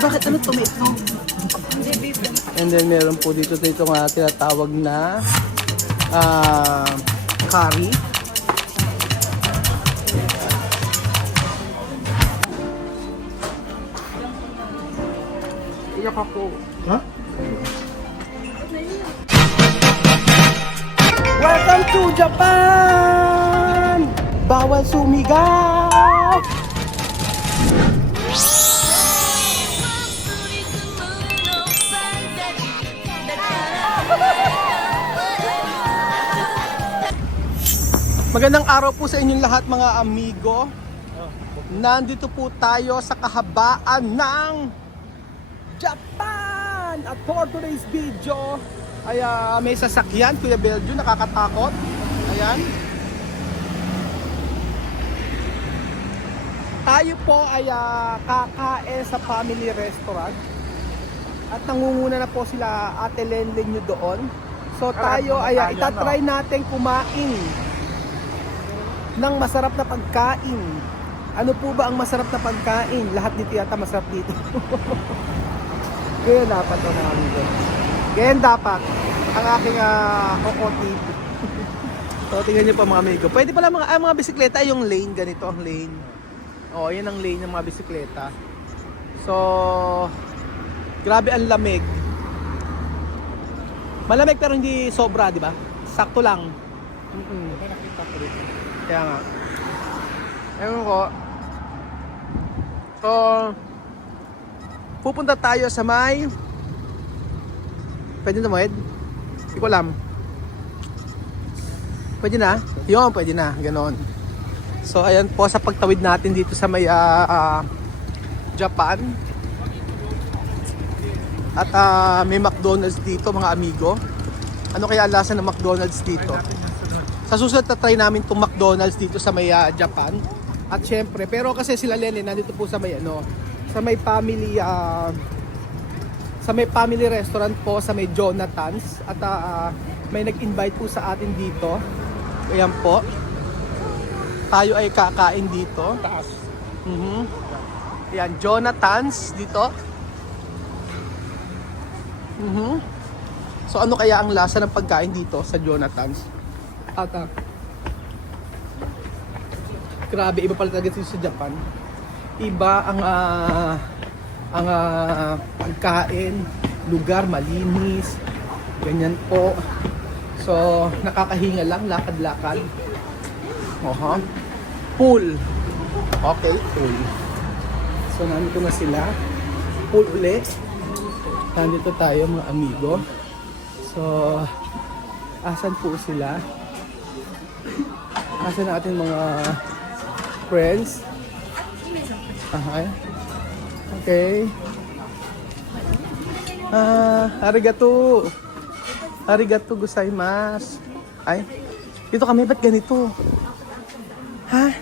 Bakit ano tomato? And then meron po dito nga tinatawag na curry. Iyak ako. Ha? Welcome to Japan! Bawal sumigaw! Magandang araw po sa inyong lahat mga amigo. Nandito po tayo sa kahabaan ng Japan! At for today's video ay may sasakyan, Kuya Belgio, nakakatakot. Ayan. Tayo po ay kakain sa family restaurant. At nangunguna na po sila Ate Lenlen nyo doon. So tayo ay itatry natin kumain ng masarap na pagkain. Ano po ba ang masarap na pagkain? Lahat dito yata masarap dito. Kaya dapat ito mga amigo. Kaya dapat ang aking kokotip. So tingnan nyo po mga amigo. Pwede pala mga bisikleta yung lane. Ganito ang lane. O yan ang lane ng mga bisikleta. So grabe ang lamig. Malamig pero hindi sobra, di ba? Sakto lang. Kaya nga. Ewan ko. So, pupunta tayo sa may... Pwede na, Moed? Hindi ko alam. Pwede na? Yun, pwede na. Ganon. So, ayan po sa pagtawid natin dito sa may Japan. At may McDonald's dito, mga amigo. Ano kaya lasa ng McDonald's dito? Sa susunod na try namin itong McDonald's dito sa may Japan. At syempre, pero kasi sila Lele nandito po sa may sa may family restaurant po sa may Jonathan's at may nag-invite po sa atin dito. Ayan po. Tayo ay kakain dito. Taas. Ayan, Jonathan's dito. So ano kaya ang lasa ng pagkain dito sa Jonathan's? At grabe, iba pala talaga dito sa Japan. Iba ang pagkain, lugar malinis, ganyan po. So nakakahinga lang, lakad-lakad. Pool. Okay, pool. So nandito na sila. Pool ulit. Nandito tayo mga amigo. So asan po sila? Asan na ating mga friends? Okay. Arigato. Arigato gozaimasu. Ay, dito kami, ba't ganito? Ha?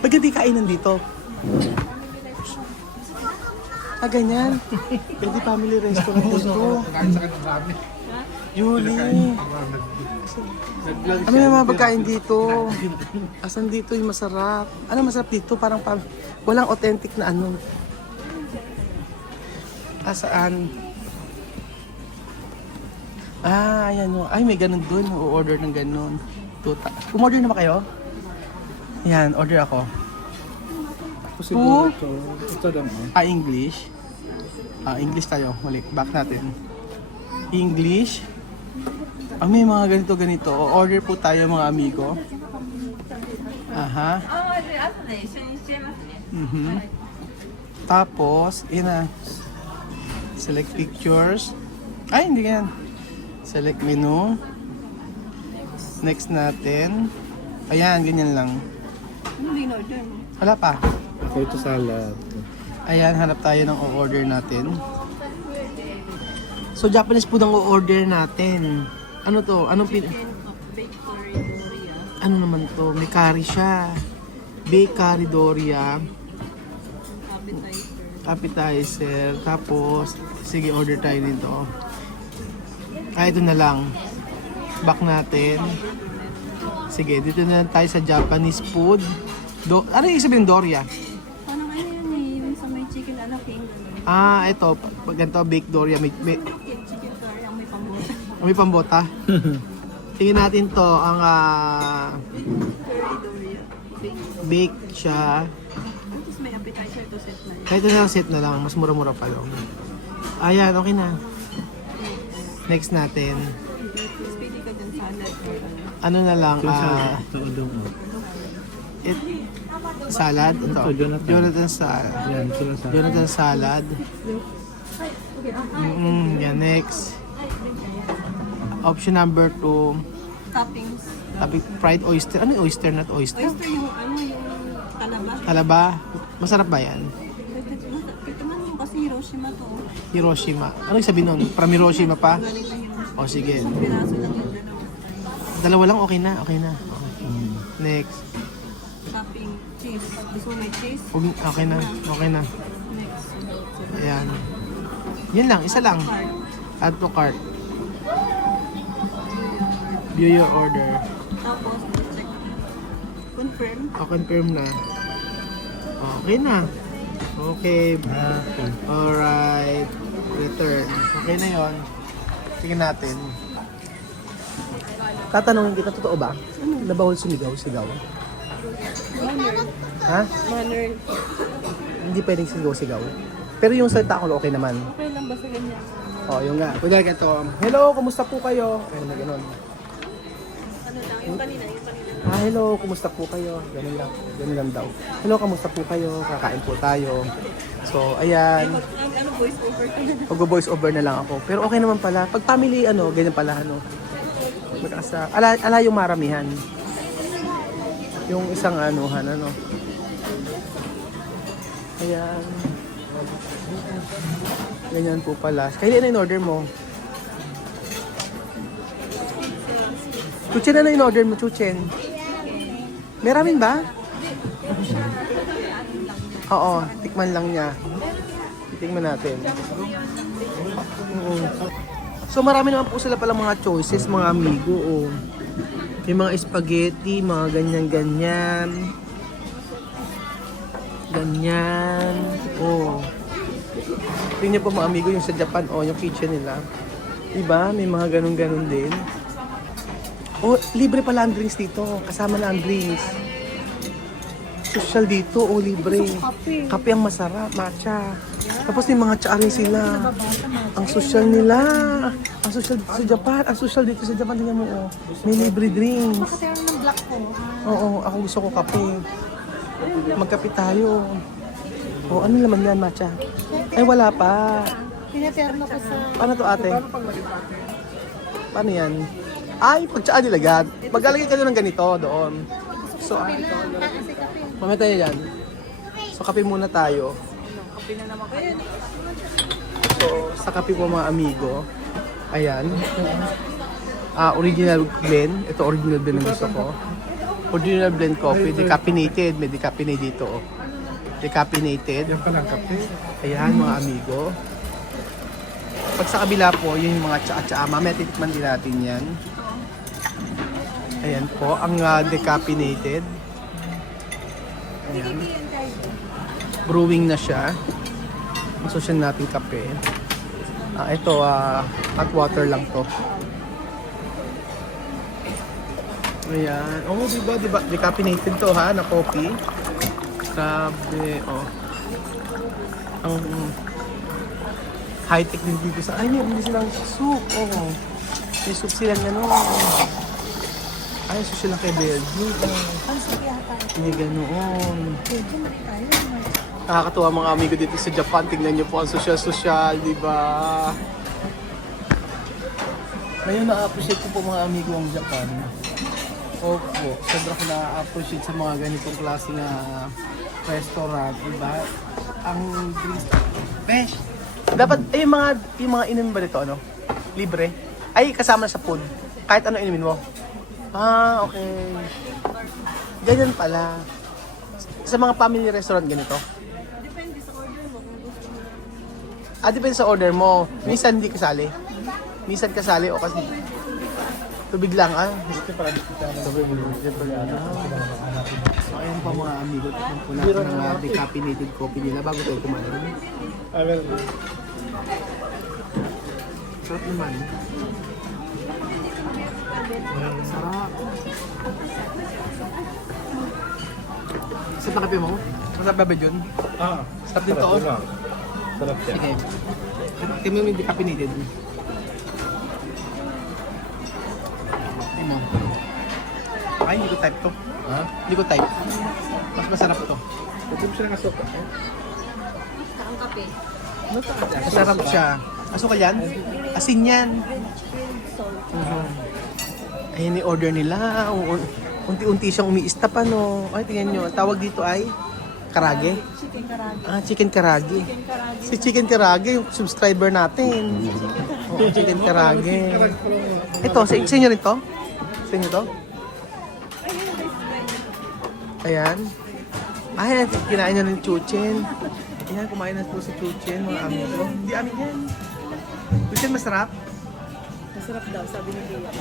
Ba't hindi kainan dito? Ganyan. Pwede family restaurant dito. Julie. Ano yung mga pagkain dito? Asan dito yung masarap? Ano masarap dito? Parang walang authentic na ano. Asaan? Ayan o. Ay, may ganun dun. O-order ng ganun. Umorder na ba kayo? Yan, order ako. Ito lang. English. English tayo. Mali. Back natin. English. May mga ganito. Order po tayo mga amigo. Tapos, yun na. Select pictures. Ay, hindi yan. Select menu. Next natin. Ayan, ganyan lang. Wala pa. Ito salad. Ayan, hanap tayo ng o-order natin. So, Japanese food ang o-order natin. Ano to? Anong ano naman to? May curry siya. Baked curry doria. Appetizer. Tapos, sige, order tayo nito. Ito na lang. Back natin. Sige, dito na lang tayo sa Japanese food. Ano yung sabihin doria? Ito. Pag ganito, baked Doria. Chicken curry ang may pambota. May pambota. Tingnan natin to. Ang Curry Doria. bake siya. Tapos may appetizer to set na. Kahit na set na lang. Mas mura-mura pa lang. Ayan, okay na. Next natin. Tapos pili ka dyan salad or ano. Ano na lang. Ito sa taodong mo. Salad. Ito. Ito, Jonathan. Jonathan salad. Yan, ito na sa... Jonathan salad. Yan, next. Option number 2. Toppings. Fried oyster. Ano yung oyster? Not oyster? Oyster yung ano, yung talaba. Talaba. Masarap ba yan? Ito man yung kasi Hiroshima to. Hiroshima. Ano yung sabihin nun? From Hiroshima pa? Galing na Hiroshima. O sige. Isang piraso lang yung dalawa. Dalawa lang, okay na. Okay na. Next. Topping, cheese. Gusto mo may cheese? Okay na. Okay na. Next. Ayan. Yan lang. Isa lang. Card. Add to cart. View your order. Tapos, check. Confirm. Confirm na. Okay na. Okay. Okay. Alright. Return. Okay na yon. Tingnan natin. Tatanungin kita, totoo ba? Na bawal sumigaw? Manner. Ha? Manner. Hindi pwedeng sigaw-sigaw. Pero yung salita ko okay naman. Okay lang ba sa ganyan? Yung nga. Kuya ganito. Hello, kumusta po kayo? Ayun na ganun. Ano lang, yung kanina. Hello, kumusta po kayo? Ganun lang. Ganun lang daw. Hello, kumusta po kayo? Kakain po tayo. So, ayan. Ano, voice over to na. Mag-voice over na lang ako. Pero okay naman pala. Pag family, ganyan pala, Magkasa, ala yung maramihan. Yung isang ano. Ayan. Ganyan po pala. Kaya na in-order mo? Chuchen na in-order mo, Chuchen. May ramen ba? Oo, tikman lang niya. Tingnan natin. So marami naman po sila pala mga choices, mga amigo. May mga spaghetti, mga ganyan-ganyan. Ganyan. Tingnan po mga amigo yung sa Japan, yung kitchen nila. Diba? May mga ganun-ganun din. Libre pala ang drinks dito. Kasama na ang drinks. Social dito, libre. Kape ang masarap, matcha. Tapos may mga tsa rin sila. Ang social nila. Ang social dito sa Japan. Ang social dito sa Japan, tingnan mo, may libre drinks. Kasi ano ng black ko. Oo, ako gusto ko kape. Magkape tayo. Ano naman yan, matcha? Ay, wala pa. Pinaterno ko sa... Paano to, ate? Paano yan? Ay, pagtsaan nilagad. Maglalagay ka ng ganito doon. So, Kasi kape. mamaya tayo yan. So, kape muna tayo. Kape na naman kayo. So, sa kape po mga amigo. Ayan. Original blend. Ito original blend ang gusto ko. Original blend coffee. Decaffeinated. May decaffeinated dito. Decaffeinated. Yan palang kape. Ayan mga amigo. Pag sa kabila po, yun yung mga tsa-tsa. Mamaya titikman din natin yan. Ayan po, ang decaffeinated. Ayan. Brewing na siya. So siya natin kape. Ito, hot water lang to. Ayan. Diba? Decaffeinated to ha, na coffee. Grabe, Ang high-tech din dito sa... Ay, hindi silang soup. May soup silang Ay, soup silang kay Belgium. Hindi ganoon. Nakakatuwa mga amigo dito sa Japan. Tingnan nyo po ang social, di ba? Ngayon na-appreciate ko po mga amigo ang Japan. Opo, sobra ko na-appreciate sa mga ganitong klase na restaurant, di ba? Ang drinks... Dapat, yung mga inumin ba dito, libre? Ay, kasama sa food. Kahit ano inumin mo. Okay. Ganyan pala. Sa mga family restaurant, ganito? Depende sa order mo kung gusto mo. Depende sa order mo. Minsan hindi kasali. Minsan kasali o kasi... Tubig lang, ah. Ito para dito tayo. So, ayan pa mga amigo. Tignan po natin ang decaffeinated coffee nila bago tayo kumain. Sarap naman. Sarap. Sarap na kape mo? Masarap ba ba yun? Sarap din to, oh. Sarap siya. Sige. Tingnan mo yung decaffeinated. Tingnan mo. Ay, hindi ko type to. Ha? Hindi ko type. Mas masarap to. Ito mo siya nakasuka. Ang kape. Masarap siya. Asukal yan? Asin yan. Ayun yung order nila. Unti-unti siyang umiista pa, no. Ay, tingnan nyo. Ang tawag dito ay karage. Chicken karage. Ah, chicken karage. Chicken karage. Si Chicken Karage, yung subscriber natin. Oo, Chicken Karage. Ito, sa inyo rin to? Sa inyo to? Ayan. Ayan, kinain na rin Chuchin. Ayan, kumain na po si Chuchin, mga amigo. Hindi amin yan. Chuchin, masarap? Masarap daw, sabi ni Bea.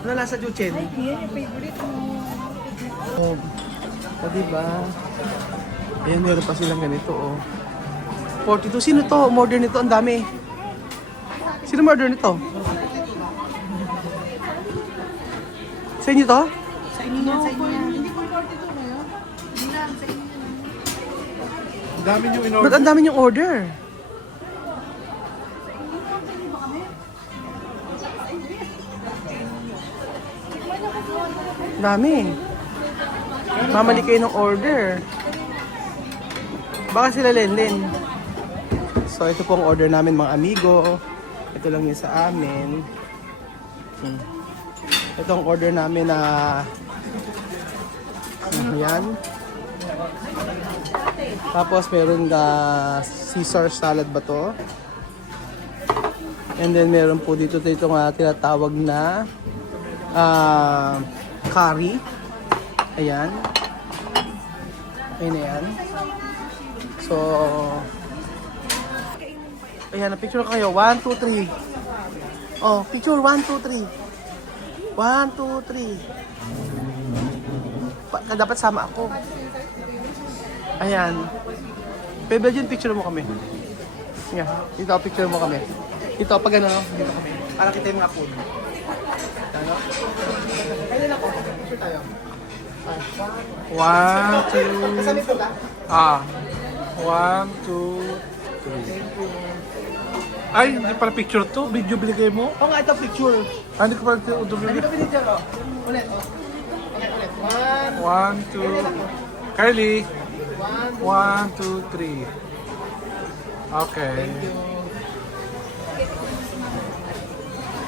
Ano lasa Chuchin? Yan yung favorite mo. Oh, diba? Ayan, meron pa silang ganito, oh. 42. Sino to? Umorder nito, ang dami. Sino umorder nito? Sa inyo to? Sa inyo yan, sa inyo yan. Hindi ko 42 ngayon. Hindi lang, sa inyo yan. Ang dami yung in Ba't ang dami niyong order? Dami. Mamali kayo ng order. Baka sila Lenlen. So ito po ang order namin mga amigo. Ito lang yun sa amin. Ito ang order namin na ayan. Tapos meron na Caesar salad ba to? And then meron po dito nga tinatawag na curry. Ayan. Ayan na yan. So, ayan, picture kayo. 1, 2, 3. Oh, picture 1, 2, 3. 1, 2, 3. Dapat sama ako. Ayan. Pwede dyan, picture mo kami. Yeah, dito, picture mo kami. Dito, pag ano, dito kami. Para kita yung mga food. Ano? Ayun ako. Picture tayo. 1, 2, Kasali po ba? 1, 2, 3. Ay, hindi pala picture to. Video binigay mo. Oo nga, ito picture. Ah, hindi ko pala ito Ano binigay. ba pinidyan, oh? Ulit, oh. Ayan, ulit. 1, 2. Kylie. 1, 2, 3. Okay.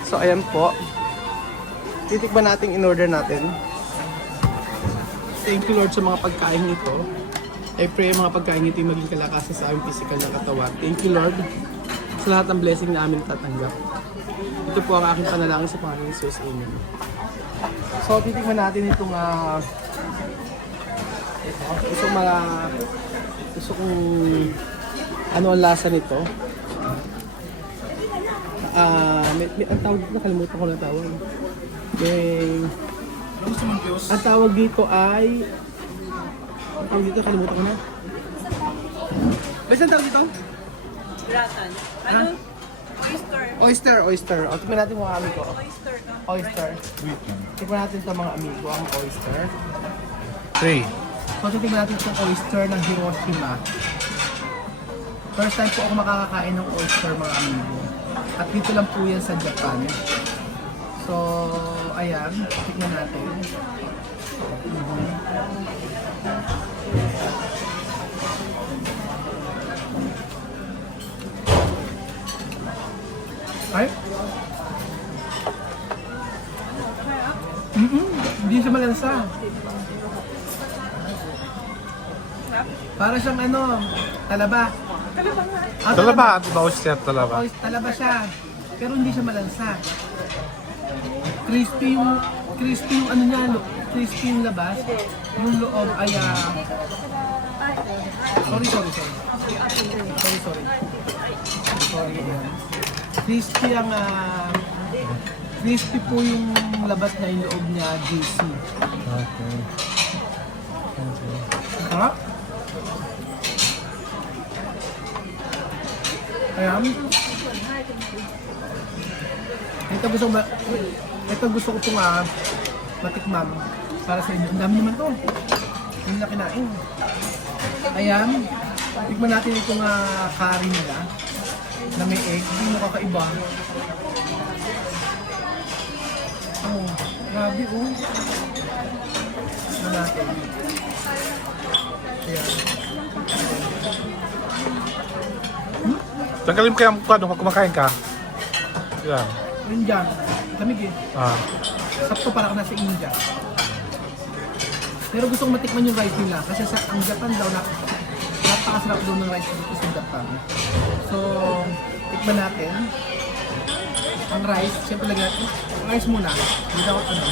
So, ayan po. Titikman natin in-order natin. Thank you Lord sa mga pagkain ito. I pray mga pagkain ito yung maging kalakasan sa aming physical na katawan. Thank you Lord sa lahat ng blessing na amin tatanggap. Ito po ang aking panalangin sa Panginoon Jesus. Amen. So, titikman natin itong gusto kong ano ang lasa nito. Ang tawag dito, nakalimutan ko na tawag. Ang tawag dito ay... Ang tawag dito, kalimutan ko na. Basta ang tawag dito? Bratan. Ha? Oyster. Oyster. O, tignan natin mga amigo. Oyster. Oyster. Tignan natin ito mga amigo, ang oyster. 3. So, tignan natin itong oyster ng Hiroshima. First time po ako makakakain ng oyster mga amigo. At dito lang po yan sa Japan. So, ayan. Tignan natin. Ay? Hindi siya malansa. Para siyang ano, talaba. Ah, Talaba, di ba oyster talaba? Talaba siya. Pero hindi siya malansa. Crispy yung ano niya, crispy yung labas. Yung loob ay sorry. Sorry. Crispy ang Crispy po yung labas na yung loob niya, juicy. Okay. Sarap. Ayan. Ito gusto ko itong matikmam para sa inyo. Ang dami naman to. Hindi na kinain. Ayan. Tikman natin itong curry nila na may egg. Hindi mo kakaiba. Oh, grabe oh. Tikman natin. Ayan. Tanggalin mo kaya ang mukha nung kumakain ka. Yan. Ayun dyan. Lamig eh. Ah. Sakto para ka nasa India. Pero gusto kong matikman yung rice nila kasi sa ang Japan daw napakasarap daw ng rice dito sa Japan. So, tikman natin. Ang rice, siyempre lagyan natin. Rice muna. Without ano.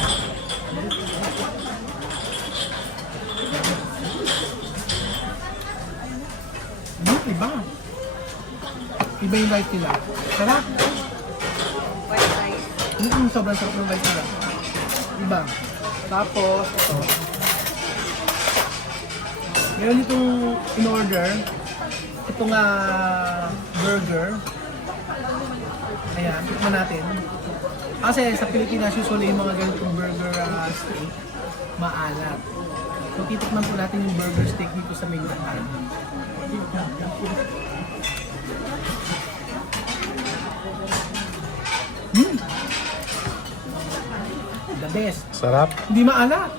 Iba. Iba yung rice nila. Sarap. White rice. Sobrang sarap ng rice nila. Iba. Tapos, ito. Meron itong in-order. Itong burger. Ayan, tikman natin. Kasi sa Pilipinas, usually yung mga ganitong burger steak, maalat. So, titikman po natin yung burger steak dito sa main Japan. The best. Sarap. Hindi maalat.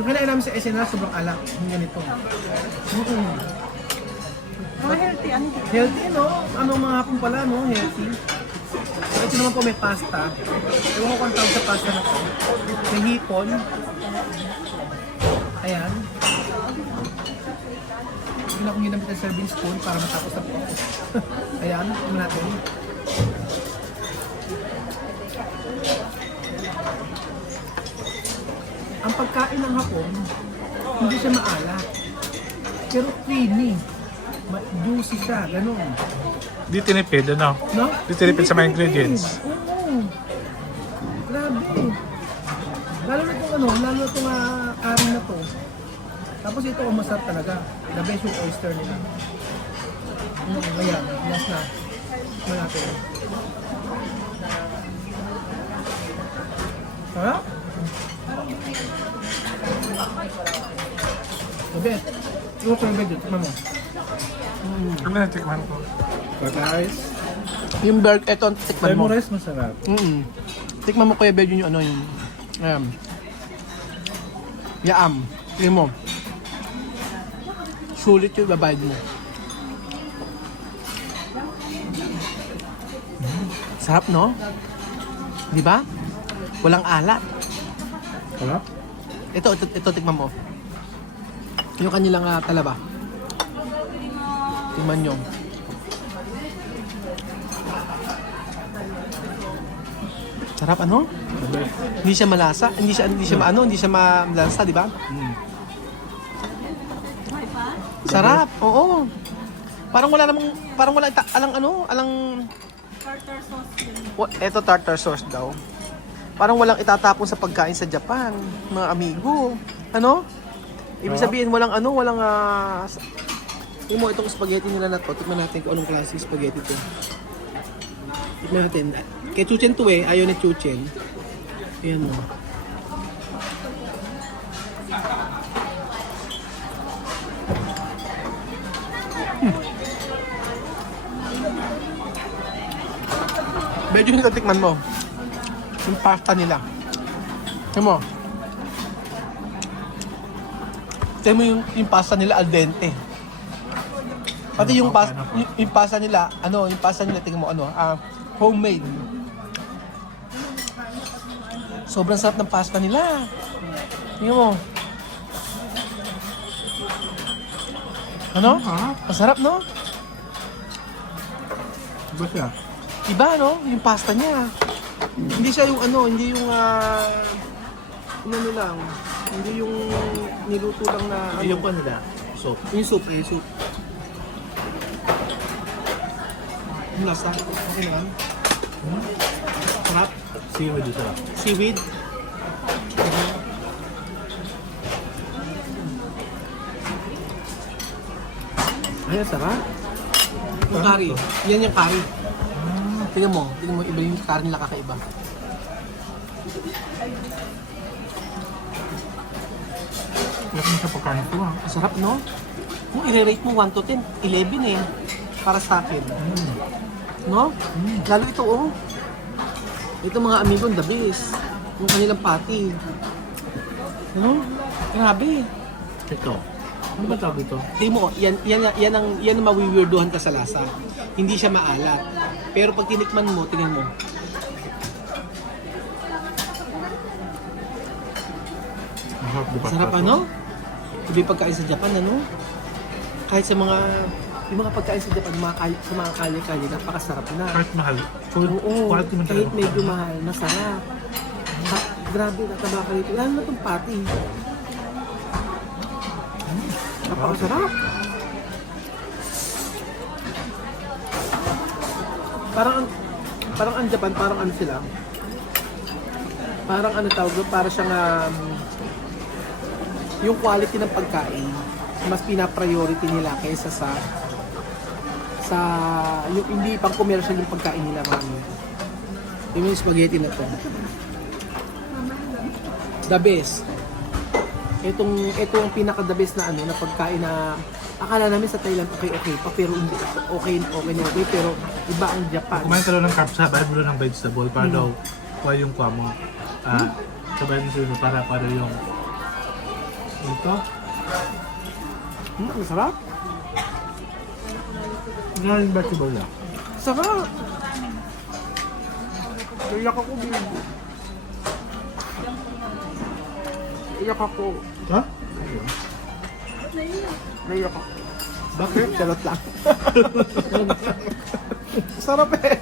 Yung kinain namin sa SNR, sobrang alak. Yung ganito. Healthy, ano? Healthy, no? Ano mga hapon pala, no? Healthy. So, ito naman po may pasta. Ewan ko kung tawag sa pasta na to. May hipon. Ayan. Hindi na akong ginamit ng serving spoon para matapos na po ako. Ayan, tingnan natin. Ang pagkain ng hapon, hindi siya maalat. Pero creamy. Juicy siya, ganun. Di tinipid, ano? No? Di tinipid sa mga Hindi ingredients. Oo. Grabe. Lalo na itong lalo na itong curry na to. Tapos ito, masarap talaga. The best yung oyster nila. Ayan, last na. Tignan natin. Sarap? The best. Ito ko yung bed, tignan mo. Ano na tikman ko? Patays. Yung burger, ito, tikman mo. Memorize masarap. Tikman mo Kuya Bed yung ano yung yaam. Tingnan mo. Sulit yung babayad mo. Sarap, no? Di ba? Walang alat. Sarap? Ito tikman mo. Yung kanilang talaba. Tikman nyo. Sarap, ano? Hindi siya malasa, hindi siya malasa, di ba? Sarap, oo. Parang wala alang Tartar sauce. eto tartar sauce daw. Parang walang itatapon sa pagkain sa Japan, mga amigo. Ano? Ibig sabihin walang mo itong spaghetti nila na to. Tikman natin kung anong klase spaghetti to. Tikman natin. Kay Chuchen to eh, ayaw ni Chuchen. Ayan mo. Medyo nila tikman mo. Yung pasta nila. Tignan mo. Tignan mo yung pasta nila al dente. Pati yung pasta nila, tingnan mo homemade. Sobrang sarap ng pasta nila. Tingnan mo. Ano? Masarap, no? Iba siya. Iba, no? Yung pasta niya. Hindi siya yung hindi yung lang. Hindi yung niluto lang na Yung pa nila. So, Yung soup. Yung lasa. Okay naman. Sarap. Seaweed ito. Seaweed. Ay, sarap. Yung curry. Yan yung curry. Tingnan mo, iba yung curry nila kakaiba. Kaya kung sa pagkain ko ah. Ang sarap, no? Kung i-rate mo 1 to 10, 11 eh. Para sa akin. No? Lalo ito, oh. Ito mga amigo, the best. Yung kanilang patty. No? Grabe. Ito. Ano ba tawag ito? Tingnan mo, yan ang mawiwirduhan ka sa lasa. Hindi siya maalat. Pero pag tinikman mo, tingnan mo. Masarap di ba? Sarap ano? Iba yung pagkain sa Japan, ano? Kahit sa mga yung mga pagkain sa Japan, sa mga kalye-kalye, napakasarap na. Kahit mahal. Oo, Quality man kahit talaga. medyo mahal, masarap. Grabe, nataba ka rito. Lalo na itong patty. Napakasarap. Parang ang Japan, parang ano sila. Parang ano tawag doon, para siyang yung quality ng pagkain, mas pina-priority nila kaysa sa yung hindi pang commercial yung pagkain nila marami. Yung spaghetti na to. The best. Ito ang pinaka the best na na pagkain na akala namin sa Thailand okay pa pero hindi okay pero iba ang Japan. Kumain ka daw ng carbs ha, bago ng vegetable para daw kuha yung kuha mo. Sabay mo sila para yung ito. Ang sarap. Ano yung vegetable na? Sarap. Iyak ako, Bill. Iyak ako. Ha? Naiyak ako. Bakit? Charot lang. Sarap eh.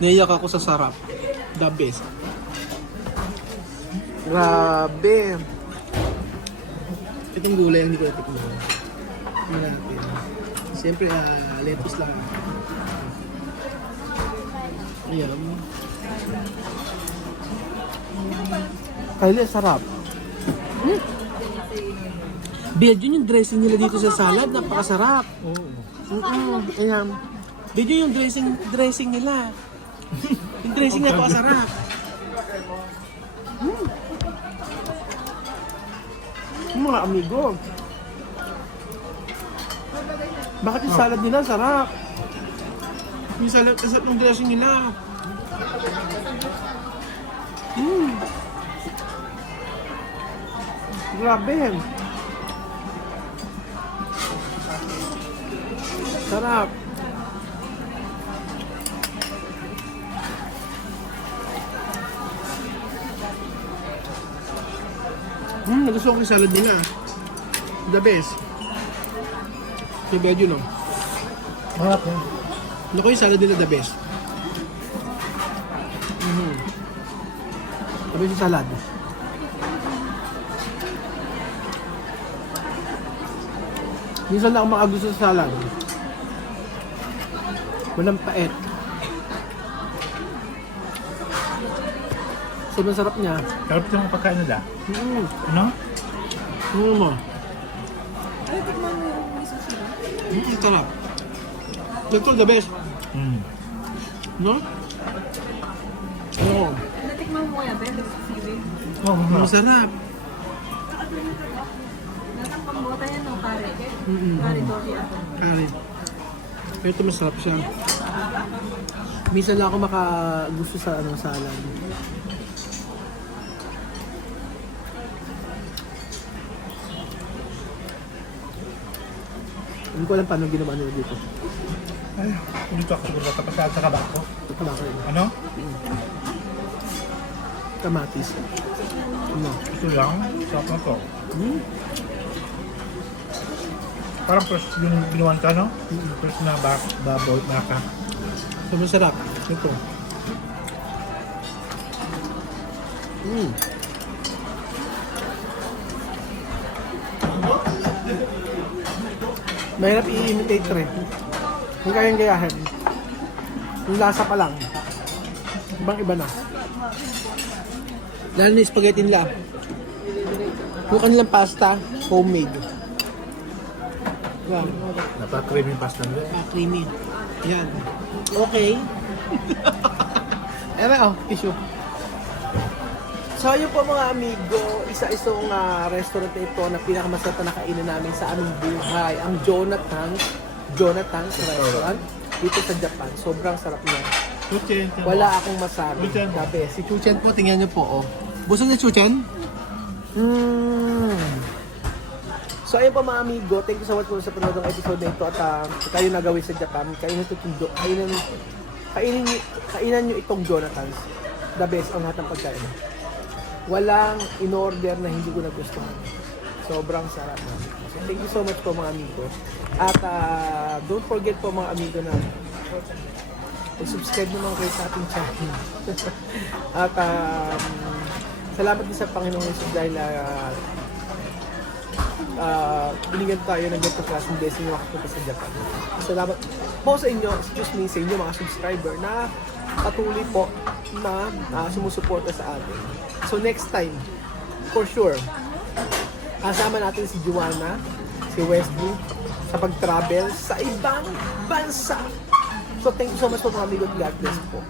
Naiyak ako sa sarap. The best. Grabe. Itong gulay ang hindi ko natikman. Tingnan natin. Siyempre, lettuce lang. Ayan. Kaya sarap. Medyo yung dressing nila dito sa salad, napakasarap. Oo. Ayan. Medyo yung dressing nila. Yung dressing napakasarap. Yung mga amigo. Bakit yung salad nila sarap? Yung salad, kasap ng dressing nila. Grabe. Sarap. Nagustuhan ko yung salad nila. The best. Yung medyo no. Harap eh. Naku yung salad nila the best. The best yung salad. Minsan lang ako makagusto sa salad. Walang paet. Sobrang sarap niya. Sarap ito yung pagkain nila. Ano? Mo. Ay, tikman mo yung may sushi. Sarap. Ito the best. No? Oo. Natikman mo kaya, Ben? Seaweed. Oo, Masarap. Nasang pambota yan, no? Pare. Mm-mm. Pare, Dory ako. Kari. Pero ito masarap siya. Minsan lang ako makagusto sa salad. Hindi ko alam paano ginawa nila dito. Ay, dito ako siguro tapos sa kabako. Ito pala ako yun. Ano? Kamatis. Ano? Ito lang. Sarap na to. Parang fresh yung ginawan ka, no? Fresh na baboy, baka. Sobrang sarap. Ito. Mahirap i-imitate rin. Kung kayang gayahin. Yung lasa pa lang. Ibang iba na. Lalo na yung spaghetti nila. Yung kanilang pasta, homemade. Yan. Napaka-creamy yung pasta nila. Creamy. Yan. Okay. Ewan, tissue. So yun po mga amigo, isa-isang restaurant na ito na pinakamasarap na nakainan namin sa aming buhay. Ang Jonathan's Restaurant dito sa Japan. Sobrang sarap niya. Chuchen. Wala akong masabi. Chuchen. Sabi, si Chuchen po, tingnan niyo po. Oh. Busog na Chuchen? So ayun po mga amigo, thank you so much po sa panood ng episode na ito at kayo nagawin sa Japan. Kainan nyo itong Jonathan's. The best ang lahat ng pagkain. Walang in-order na hindi ko nagustuhan. Sobrang sarap na. So thank you so much po mga amigo. At don't forget po mga amigo na subscribe naman kayo sa ating channel. At salamat din sa Panginoong Jesus dahil binigyan tayo ng ganitong klaseng blessing na makapunta sa Japan. Salamat po sa inyo, sa inyo mga subscriber na patuloy po na sumusuporta sa atin. So next time, for sure, kasama natin si Joanna, si Wesley, sa pag-travel sa ibang bansa. So thank you so much po mga amigo. God bless po.